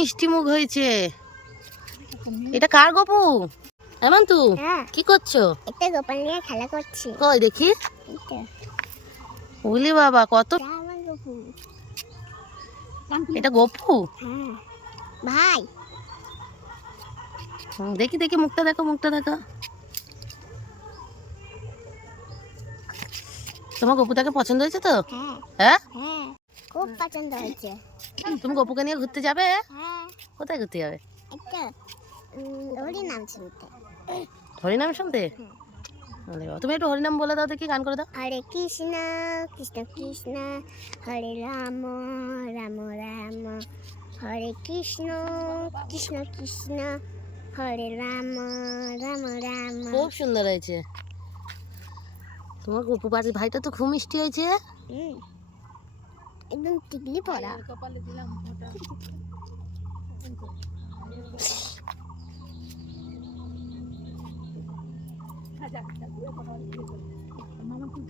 মিষ্টি মুখ হয়েছে। এটা কার গপু? এমন তু কি করছো? একটা গোপাল নিয়ে খেলা করছি। কই দেখি। ওলে বাবা কত। এটা গপু? হ্যাঁ ভাই। দেখি দেখি মুখটা দেখো, মুখটা দেখো। তোমার গপুটাকে পছন্দ হয়েছে তো? হ্যাঁ হ্যাঁ খুব পছন্দ হয়েছে। তুমি গপুকে নিয়ে ঘুরতে যাবে? হ্যাঁ। কোথায় ঘুরতে যাবে? একটা হরিনাম শুনতে। হরিনাম শুনতে? তুমি একটু হরিনাম বলে দাও দেখি, গান করে দাও। হরে কৃষ্ণ কৃষ্ণ কৃষ্ণ হরে রাম রাম রাম হরে কৃষ্ণ কৃষ্ণ কৃষ্ণ হরে রাম রাম রাম। খুব সুন্দর হয়েছে। তোমার গপু বাড়ির ভাইটা তো খুব মিষ্টি হয়েছে। একদম টিকলি পড়া। কপালে দিলাম মামা তুই